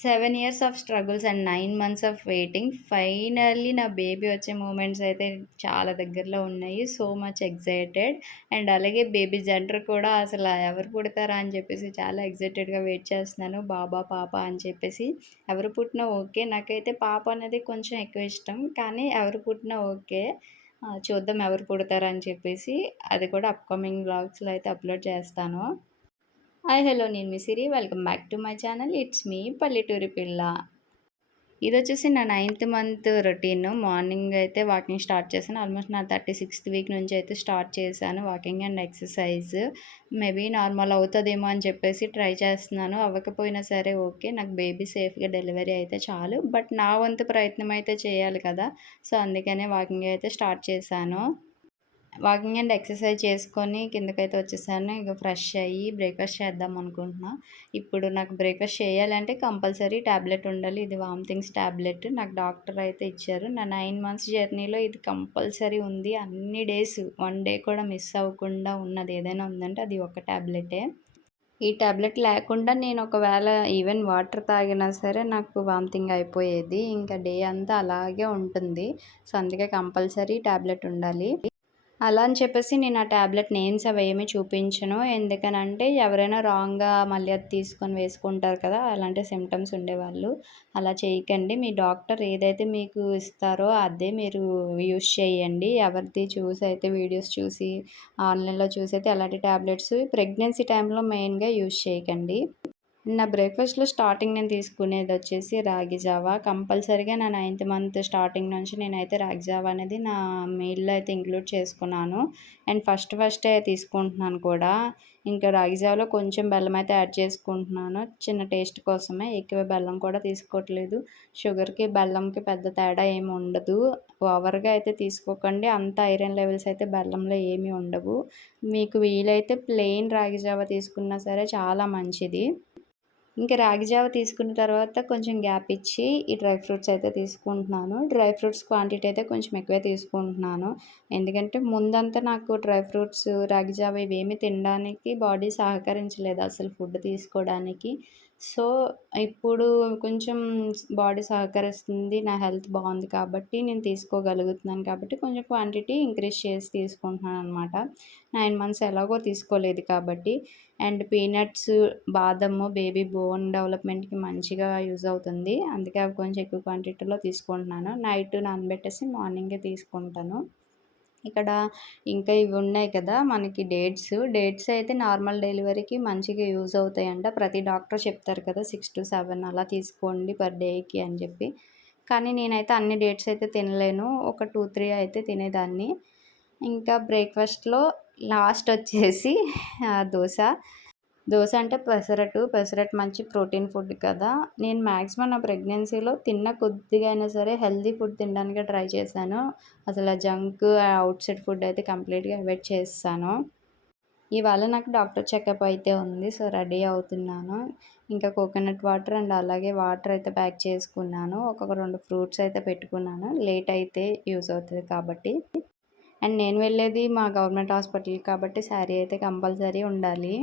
7 years of struggles and 9 months of waiting. Finally నా baby వచ్చే moments అయితే చాలా దగ్గరలో ఉన్నాయి. So much excited. అండ్ అలాగే బేబీ జెండర్ కూడా అసల ఎవరు పుడతారా అని చెప్పేసి చాలా ఎక్సైటెడ్‌గా వెయిట్ చేస్తున్నాను. బాబా, పాప అని చెప్పేసి. ఎవరు పుట్టినా ఓకే. నాకైతే పాప అనేది కొంచెం ఎక్కువ ఇష్టం. కానీ ఎవరు పుట్టినా ఓకే. చూద్దాం ఎవరు పుడతారని చెప్పేసి. అది కూడా అప్‌కమింగ్ వ్లాగ్స్‌లో అయితే అప్‌లోడ్ చేస్తాను. హాయ్ హలో నేను మీ Siri welcome back to my channel it's మీ పల్లెటూరి పిల్ల. ఇదొచ్చేసి నా 9th మంత్ రొటీన్. మార్నింగ్ అయితే వాకింగ్ స్టార్ట్ చేశాను. ఆల్మోస్ట్ నా 36th వీక్ నుంచి అయితే స్టార్ట్ చేశాను walking and exercise. Maybe normal అవుతుందేమో అని చెప్పేసి ట్రై చేస్తున్నాను. అవ్వకపోయినా సరే ఓకే. నాకు బేబీ సేఫ్గా డెలివరీ అయితే చాలు. బట్ నా వంతు ప్రయత్నం అయితే చేయాలి కదా. సో అందుకనే వాకింగ్ అయితే స్టార్ట్ చేశాను. వాకింగ్ అండ్ ఎక్సర్సైజ్ చేసుకొని కిందకైతే వచ్చేసాను. ఇక ఫ్రెష్ అయ్యి బ్రేక్‌ఫాస్ట్ చేద్దాం అనుకుంటున్నా. ఇప్పుడు నాకు బ్రేక్‌ఫాస్ట్ చేయాలంటే కంపల్సరీ టాబ్లెట్ ఉండాలి. ఇది వామిటింగ్స్ టాబ్లెట్ నాకు డాక్టర్ అయితే ఇచ్చారు. నా 9 మంత్స్ జర్నీలో ఇది కంపల్సరీ ఉంది. అన్ని డేస్ 1 డే కూడా మిస్ అవ్వకుండా ఉన్నది ఏదైనా ఉందంటే అది ఒక్క టాబ్లెటే. ఈ టాబ్లెట్ లేకుండా నేను ఒకవేళ ఈవెన్ వాటర్ తాగినా సరే నాకు వామిటింగ్ అయిపోయేది. ఇంకా డే అంతా అలాగే ఉంటుంది. సో, అందుకే కంపల్సరీ టాబ్లెట్ ఉండాలి. అలా అని చెప్పేసి నేను ఆ టాబ్లెట్ నేమ్స్ అవేమీ చూపించను. ఎందుకనంటే ఎవరైనా రాంగ్‌గా మళ్ళీ అది తీసుకొని వేసుకుంటారు కదా! అలాంటి సింప్టమ్స్ ఉండేవాళ్ళు. అలా చేయకండి. మీ డాక్టర్ ఏదైతే మీకు ఇస్తారో అదే మీరు యూజ్ చేయండి. ఎవరిది చూసైతే వీడియోస్ చూసి ఆన్‌లైన్‌లో చూసైతే అలాంటి టాబ్లెట్స్ ప్రెగ్నెన్సీ టైంలో మెయిన్‌గా యూజ్ చేయకండి. నా బ్రేక్‌ఫాస్ట్‌లో స్టార్టింగ్ నేను తీసుకునేదొచ్చేసి రాగి జావా. కంపల్సరీగా నా 9th మంత్ స్టార్టింగ్ నుంచి నేనైతే రాగి జావా అనేది నా మీల్‌లో అయితే ఇంక్లూడ్ చేసుకున్నాను. అండ్ ఫస్టే తీసుకుంటున్నాను కూడా. ఇంకా రాగి జావలో కొంచెం బెల్లం అయితే యాడ్ చేసుకుంటున్నాను. చిన్న టేస్ట్ కోసమే. ఎక్కువ బెల్లం కూడా తీసుకోవట్లేదు. షుగర్‌కి, బెల్లంకి పెద్ద తేడా ఏమి ఉండదు. ఓవర్‌గా అయితే తీసుకోకండి. అంత ఐరన్ లెవెల్స్ అయితే బెల్లంలో ఏమీ ఉండవు. మీకు వీలైతే ప్లెయిన్ రాగి జావా తీసుకున్నా సరే చాలా మంచిది. ఇంక రాగి జావ తీసుకున్న తర్వాత కొంచెం గ్యాప్ ఇచ్చి ఈ డ్రై ఫ్రూట్స్ అయితే తీసుకుంటున్నాను. డ్రై ఫ్రూట్స్ క్వాంటిటీ అయితే కొంచెం ఎక్కువే తీసుకుంటున్నాను. ఎందుకంటే ముందంతా నాకు డ్రై ఫ్రూట్స్, రాగి జావ ఇవేమి తినడానికి బాడీ సహకరించలేదు అసలు ఫుడ్ తీసుకోవడానికి. సో, ఇప్పుడు కొంచెం బాడీ సహకరిస్తుంది. నా హెల్త్ బావుంది కాబట్టి నేను తీసుకోగలుగుతున్నాను కాబట్టి కొంచెం క్వాంటిటీ ఇంక్రీజ్ చేసి తీసుకుంటున్నాననమాట. 9 మంత్స్ ఎలాగో తీసుకోలేదు కాబట్టి. అండ్ పీనట్స్, బాదము బేబీ బోన్ డెవలప్‌మెంట్‌కి మంచిగా యూజ్ అవుతుంది. అందుకే అవి కొంచెం ఎక్కువ క్వాంటిటీలో తీసుకుంటున్నాను. నైట్ నానబెట్టేసి మార్నింగే తీసుకుంటాను. ఇక్కడ ఇంకా ఇవి ఉన్నాయి కదా! మనకి డేట్స్ అయితే నార్మల్ డెలివరీకి మంచిగా యూజ్ అవుతాయంట. ప్రతి డాక్టర్ చెప్తారు కదా! 6-7 అలా తీసుకోండి పర్ డేకి అని చెప్పి. కానీ నేనైతే అన్ని డేట్స్ అయితే తినలేను. ఒక 2, 3 అయితే తినేదాన్ని. ఇంకా బ్రేక్‌ఫాస్ట్‌లో లాస్ట్ వచ్చేసి దోస. దోస అంటే పెసరట్టు మంచి ప్రోటీన్ ఫుడ్ కదా! నేను మాక్సిమం నా ప్రెగ్నెన్సీలో తిన్న కొద్దిగా అయినా సరే హెల్తీ ఫుడ్ తినడానికే ట్రై చేశాను. అసల జంక్, ఔట్ సైడ్ ఫుడ్ అయితే కంప్లీట్‌గా అవాయిడ్ చేసేసాను. ఇవాళ నాకు డాక్టర్ చెకప్ అయితే ఉంది. సో, రెడీ అవుతున్నాను. ఇంకా కోకోనట్ వాటర్ అండ్ అలాగే వాటర్ అయితే ప్యాక్ చేసుకున్నాను. ఒక 2 ఫ్రూట్స్ అయితే పెట్టుకున్నాను. లేట్ అయితే యూజ్ అవుతది కాబట్టి. అండ్ నేను వెళ్ళేది మా గవర్నమెంట్ హాస్పిటల్ కాబట్టి శారీ అయితే కంపల్సరీ ఉండాలి.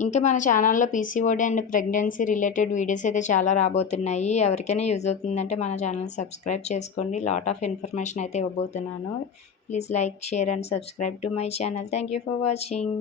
ఇంకా మన ఛానల్‌లో PCOD and pregnancy related videos అయితే చాలా రాబోతున్నాయి. ఎవరికైనా యూజ్ అవుతుందంటే మన ఛానల్ సబ్స్క్రైబ్ చేసుకోండి. లాట్ ఆఫ్ ఇన్ఫర్మేషన్ అయితే ఇవ్వబోతున్నాను. Please like, share and subscribe to my channel. Thank you for watching.